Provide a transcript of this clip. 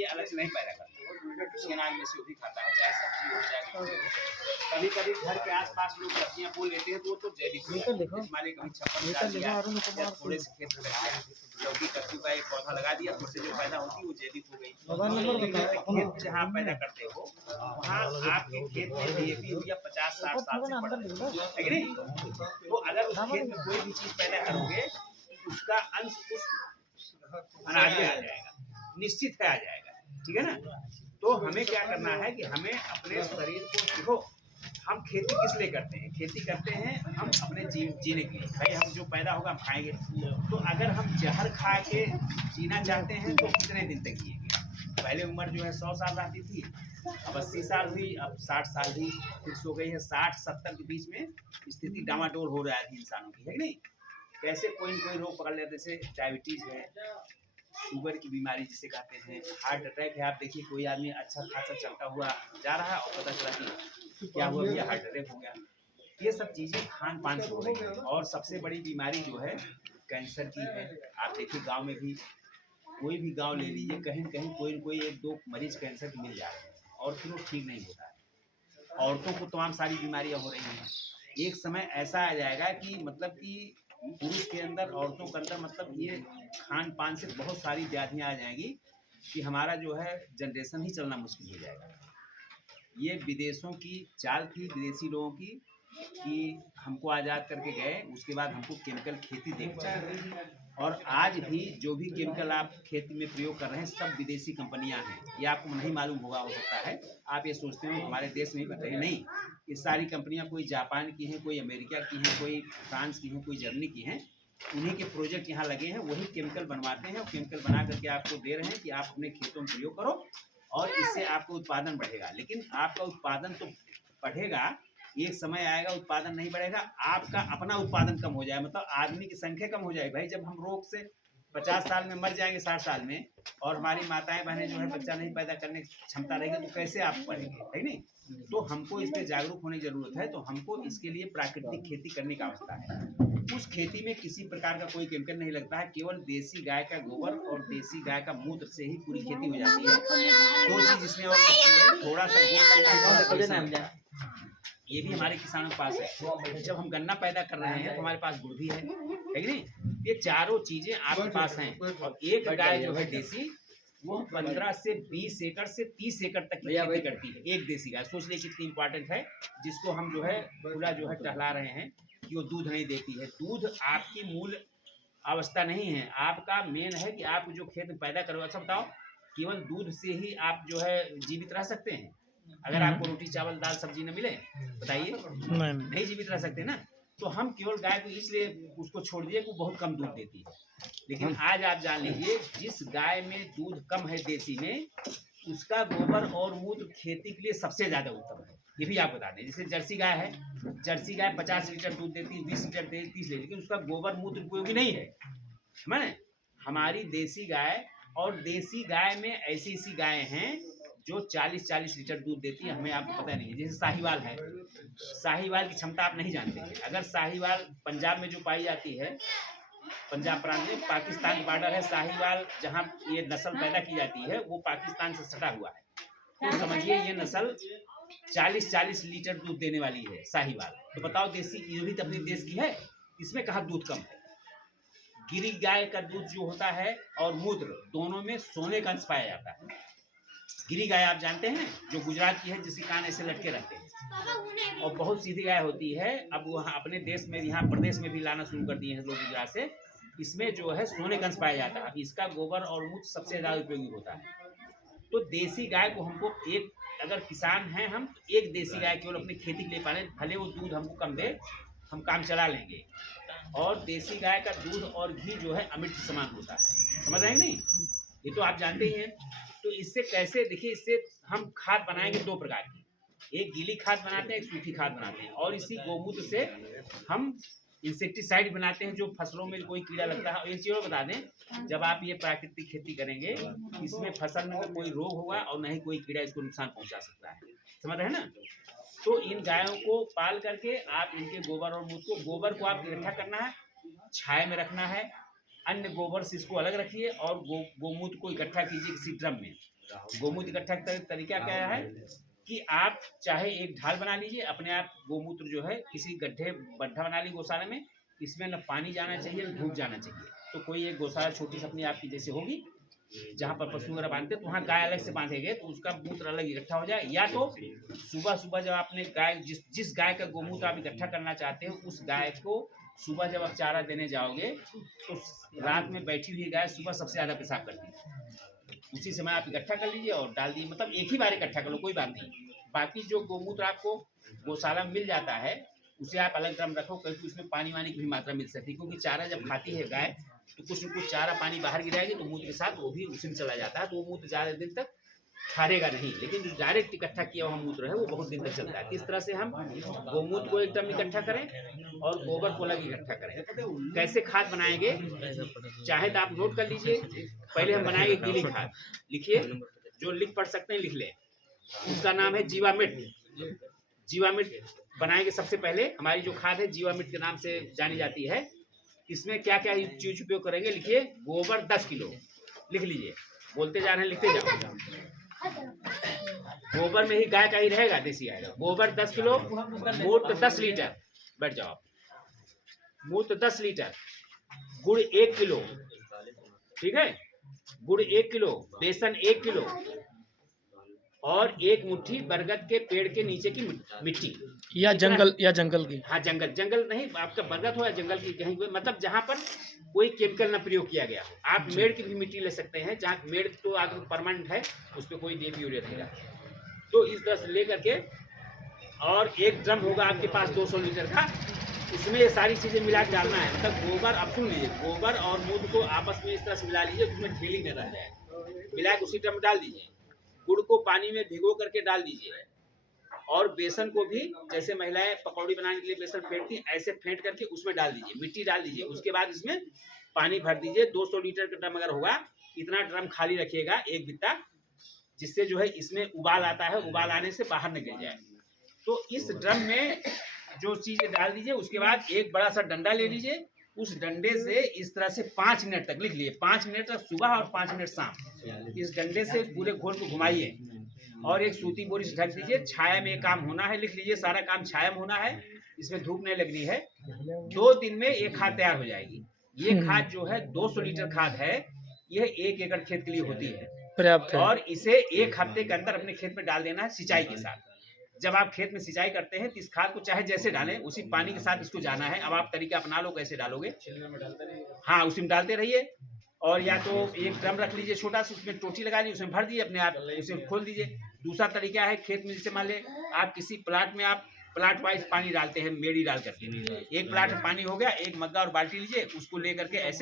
लिए अलग से नहीं पैदा करता, उसी अनाज में से वो भी खाता है, चाहे सब्जी हो चाहे कुछ हो। कभी कभी घर के आसपास लोग सब्जियां बोल लेते हैं तो वो तो जैविक मान लीजिए कभी छप्पर डाल दिया या थोड़े से खेत में लगा दिया, लौकी कद्दू का एक पौधा लगा दिया तो उससे जो पैदा होती है वो जैविक हो गई। खेत जहाँ आप पैदा करते हो वहाँ आपके खेत में डीएपी हो गया 50-60 साल से पड़ा है कि नहीं। तो अगर उस खेत में कोई भी चीज पैदा करोगे उसका अंश उस अनाज में आ जाएगा, निश्चित है आ जाएगा, ठीक है ना। तो हमें क्या करना है कि हमें अपने शरीर को देखो, हम खेती किस लिए करते हैं, खेती करते हैं हम अपने जीने के लिए, भाई हम जो पैदा होगा हम खाएंगे। तो अगर हम जहर खा के जीना चाहते हैं तो कितने दिन तक जिएंगे। पहले उम्र जो है 100 साल रहती थी, अब 80 साल हुई, अब 60 साल हुई, फिक्स हो गई है 60-70 के बीच में स्थिति डामाडोल हो रहा है इंसानों की, है कि नहीं। कैसे कोई न कोई रोग पकड़ लेते, जैसे डायबिटीज है, शुगर की बीमारी जिसे कहते हैं, हार्ट अटैक है। आप देखिए कोई आदमी अच्छा खासा चलता हुआ जा रहा है और पता चला कि क्या हुआ भैया, हार्ट अटैक हो गया। ये सब चीज़ें खान पान से हो रही है। और सबसे बड़ी बीमारी जो है कैंसर की है। आप देखिए गांव में भी, कोई भी गांव ले लीजिए, कहीं न कहीं कोई न कोई 1-2 मरीज कैंसर के मिल जा रहे हैं और फिर वो ठीक नहीं होता है। औरतों को तमाम सारी बीमारियां हो रही हैं। एक समय ऐसा आ जाएगा कि मतलब कि पुरुष के अंदर, औरतों के अंदर, मतलब ये खान पान से बहुत सारी व्याधियां आ जाएंगी कि हमारा जो है जनरेशन ही चलना मुश्किल हो जाएगा। ये विदेशों की चाल थी, विदेशी लोगों की, कि हमको आज़ाद करके गए, उसके बाद हमको केमिकल खेती देख चाहिए। और आज भी जो भी केमिकल आप खेती में प्रयोग कर रहे हैं सब विदेशी कंपनियां हैं। ये आपको नहीं मालूम होगा, हो सकता है आप ये सोचते हो हमारे देश में ही बन रही है, नहीं। ये सारी कंपनियां कोई जापान की हैं, कोई अमेरिका की हैं, कोई फ्रांस की हैं, कोई जर्मनी की हैं। उन्हीं के प्रोजेक्ट यहाँ लगे हैं, वही केमिकल बनवाते हैं और केमिकल बना करके आपको दे रहे हैं कि आप अपने खेतों में प्रयोग करो और इससे आपका उत्पादन बढ़ेगा। लेकिन आपका उत्पादन तो बढ़ेगा, एक समय आएगा उत्पादन नहीं बढ़ेगा, आपका अपना उत्पादन कम हो जाए, मतलब आदमी की संख्या कम हो जाएगी। भाई जब हम रोग से 50 साल में मर जाएंगे, 60 साल में, और हमारी माताएं बहनें जो है बच्चा नहीं पैदा करने की क्षमता रहेगी, तो कैसे आप पढ़ेंगे, है नहीं। तो हमको इस पर जागरूक होने की जरूरत है। तो हमको इसके लिए प्राकृतिक खेती करने की आवश्यकता है। उस खेती में किसी प्रकार का कोई केमिकल नहीं लगता है, केवल देसी गाय का गोबर और देसी गाय का मूत्र से ही पूरी खेती हो जाती है। दो चीज इसमें और लगती है, थोड़ा सा ये भी हमारे किसानों के पास है। जब हम गन्ना पैदा कर रहे हैं तो हमारे पास गुड़ भी है कि नहीं। ये चारों चीजें आपके पास हैं। और एक गाय जो है देसी, वो 15 से 20 एकड़ से 30 एकड़ तक की खेती करती है। एक देसी गाय, सोच लीजिए कितनी इंपॉर्टेंट है, जिसको हम जो है पूरा जो है टहला रहे हैं कि वो दूध नहीं देती है। दूध आपकी मूल अवस्था नहीं है, आपका मेन है कि आप जो खेत में पैदा करो। अच्छा बताओ, केवल दूध से ही आप जो है जीवित रह सकते हैं? अगर आपको रोटी चावल दाल सब्जी न मिले, बताइए, नहीं जीवित रह सकते ना। तो हम केवल गाय को इसलिए उसको छोड़ दिए कि वो बहुत कम दूध देती है। लेकिन आज आप जान लीजिए, जिस गाय में दूध कम है देसी में, उसका गोबर और मूत्र खेती के लिए सबसे ज्यादा उत्तम है। ये भी आप बता दें, जैसे जर्सी गाय है, जर्सी गाय 50 लीटर दूध देती है, 20 लीटर देती, 30 लीटर, लेकिन उसका गोबर मूत्र उपयोगी नहीं है। मैंने हमारी देसी गाय, और देसी गाय में ऐसी ऐसी गाय हैं जो 40-40 लीटर दूध देती है, हमें आपको पता नहीं है। जैसे साहिवाल है, साहिवाल की क्षमता आप नहीं जानते हैं। अगर साहिवाल पंजाब में जो पाई जाती है, पंजाब प्रांत में पाकिस्तान बॉर्डर है, साहिवाल जहाँ ये नस्ल पैदा की जाती है वो पाकिस्तान से सटा हुआ है। तो समझिए ये नस्ल 40-40 लीटर दूध देने वाली है साहिवाल। तो बताओ देसी, ये भी तो अपने देश की है, इसमें कहाँ दूध कम है। गिरी गाय का दूध जो होता है और मूत्र, दोनों में सोने का अंश पाया जाता है। गिरी गाय आप जानते हैं, जो गुजरात की है, जिसके कान ऐसे लटके रहते हैं, और बहुत सीधी गाय होती है। अब वहाँ अपने देश में, यहाँ प्रदेश में भी लाना शुरू कर दिए हैं लोग गुजरात से। इसमें जो है सोने का अंश पाया जाता है। इसका गोबर और मूत्र सबसे ज्यादा उपयोगी होता है। तो देसी गाय को हमको, एक अगर किसान हैं हम, तो एक देसी गाय केवल अपनी खेती के लिए पालें, भले वो दूध हमको कम दे, हम काम चला लेंगे। और देसी गाय का दूध और घी जो है अमृत के समान होता है, समझ रहे हैं नहीं, ये तो आप जानते ही हैं। तो इससे कैसे, देखिए, इससे हम खाद बनाएंगे 2 प्रकार की, एक गीली खाद बनाते हैं, एक सूखी खाद बनाते हैं। और इसी गोमूत्र से हम इंसेक्टिसाइड बनाते हैं, जो फसलों में कोई कीड़ा लगता है। और एक चीज़ और बता दें, जब आप ये प्राकृतिक खेती करेंगे, इसमें फसल में कोई रोग होगा और न ही कोई कीड़ा इसको नुकसान पहुंचा सकता है, समझ रहे हैं ना। तो इन गायों को पाल करके आप इनके गोबर और मूत्र गोबर को आप इकट्ठा करना है, छाया में रखना है, अन्य गोबर से इसको अलग रखिए, और गोमूत्र को इकट्ठा कीजिए किसी ड्रम में। गोमूत्र इकट्ठा का तरीका क्या है कि आप चाहे एक ढाल बना लीजिए, अपने आप गोमूत्र जो है किसी गड्ढे बड्ढा बना लीजिए गौशाला में, इसमें न पानी जाना चाहिए न धूप जाना चाहिए। तो कोई एक गौशाला छोटी सी अपनी आपकी जैसे होगी जहाँ पर पशु वगैरह बांधते हैं, तो वहाँ गाय अलग से बांधेंगे तो उसका मूत्र अलग इकट्ठा हो जाए। या तो सुबह सुबह जब आपने गाय जिस गाय का गोमूत्र आप इकट्ठा करना चाहते हैं, उस गाय को सुबह जब आप चारा देने जाओगे तो रात में बैठी हुई गाय सुबह सबसे ज़्यादा पेशाब करती है, उसी समय आप इकट्ठा कर लीजिए और डाल दीजिए। मतलब एक ही बार इकट्ठा कर लो, कोई बात नहीं। बाकी जो गोमूत्र आपको गौशाला में मिल जाता है उसे आप अलग ड्रम रखो, क्योंकि उसमें पानी वानी की भी मात्रा मिल सकती है, क्योंकि चारा जब खाती है गाय तो कुछ न कुछ चारा पानी बाहर गिराएगी तो मूत्र के साथ वो भी उसी में चला जाता है, तो वो मूत्र ज़्यादा दिन तक ठहरेगा नहीं। लेकिन जो डायरेक्ट इकट्ठा किया हुआ मूत्र है वो बहुत दिन तक चलता है। इस तरह से हम गोमूत्र को एकदम इकट्ठा करें और गोबर को अलग इकट्ठा करें। कैसे खाद बनाएंगे चाहे तो आप नोट कर लीजिए। पहले हम बनाएंगे गीली खाद, लिखिए, जो लिख पढ़ सकते हैं लिख लें। उसका नाम है जीवामिट। जीवामिट बनाएंगे सबसे पहले। हमारी जो खाद है जीवामिट के नाम से जानी जाती है। इसमें क्या क्या चीज उपयोग करेंगे लिखिए। गोबर 10 किलो, लिख लीजिए, बोलते जा रहे हैं लिखते जाओ। गोबर में ही गाय का ही रहेगा, देसी आएगा। गोबर 10 किलो, मूत्र 10 लीटर, बैठ जाओ आप, मूत्र 10 लीटर, गुड़ 1 किलो, ठीक है, गुड़ 1 किलो, बेसन 1 किलो और 1 मुट्ठी बरगद के पेड़ के नीचे की मिट्टी या जंगल की। हाँ, जंगल नहीं, आपका बरगद हो या जंगल की कहीं, मतलब जहाँ पर कोई केमिकल ना प्रयोग किया गया हो। आप मेड़ की भी मिट्टी ले सकते हैं, जहाँ मेड़ तो आगे परमानेंट है, उस पर कोई DAP यूरिया नहीं रहता। तो इस तरह से ले करके और एक ड्रम होगा आपके पास 200 लीटर का, उसमें ये सारी चीज़ें मिला के डालना है। मतलब गोबर, अब सुन लीजिए, गोबर और मूत्र को आपस में इस तरह से मिला लीजिए उसमें ढीली न रह जाए, मिला के उसी ड्रम में डाल दीजिए। गुड़ को पानी में भिगो करके डाल दीजिए और बेसन को भी जैसे महिलाएं पकौड़ी बनाने के लिए बेसन फेंटती हैं, ऐसे फेंट करके उसमें डाल दीजिए, मिट्टी डाल दीजिए। उसके बाद इसमें पानी भर दीजिए। 200 लीटर का ड्रम अगर होगा, इतना ड्रम खाली रखिएगा, एक बित्ता, जिससे जो है इसमें उबाल आता है, उबाल आने से बाहर न गिर जाए। तो इस ड्रम में जो चीज़ें डाल दीजिए, उसके बाद एक बड़ा सा डंडा ले लीजिए, उस डंडे से इस तरह से 5 मिनट तक, लिख लिए, 5 मिनट तक सुबह और 5 मिनट शाम, इस डंडे से पूरे घोल को घुमाइए और एक सूती बोरी से ढक दीजिए। छाया में काम होना है, लिख लीजिए, सारा काम छाया में होना है, इसमें धूप नहीं लगनी है। 2 दिन में ये खाद तैयार हो जाएगी। ये खाद जो है 200 लीटर खाद है, यह 1 एकड़ खेत के लिए होती है, पर्याप्त है। और इसे 1 हफ्ते के अंदर अपने खेत में डाल देना है सिंचाई के साथ। जब आप खेत में सिंचाई करते हैं तो इस खाद को चाहे जैसे डालें, उसी पानी के साथ इसको जाना है। अब आप तरीका अपना लो कैसे डालोगे। हाँ, उसी में डालते रहिए। और या तो एक ड्रम रख लीजिए छोटा सा, उसमें टोटी लगा लीजिए, उसमें भर दीजिए, अपने आप उसे खोल दीजिए। दूसरा तरीका है, खेत में जैसे मान ले आप किसी प्लाट में आप प्लाट वाइज पानी डालते हैं, मेड़ी डाल करके, एक प्लाट में पानी हो गया, एक मग्गा और बाल्टी लीजिए, उसको ले करके ऐसे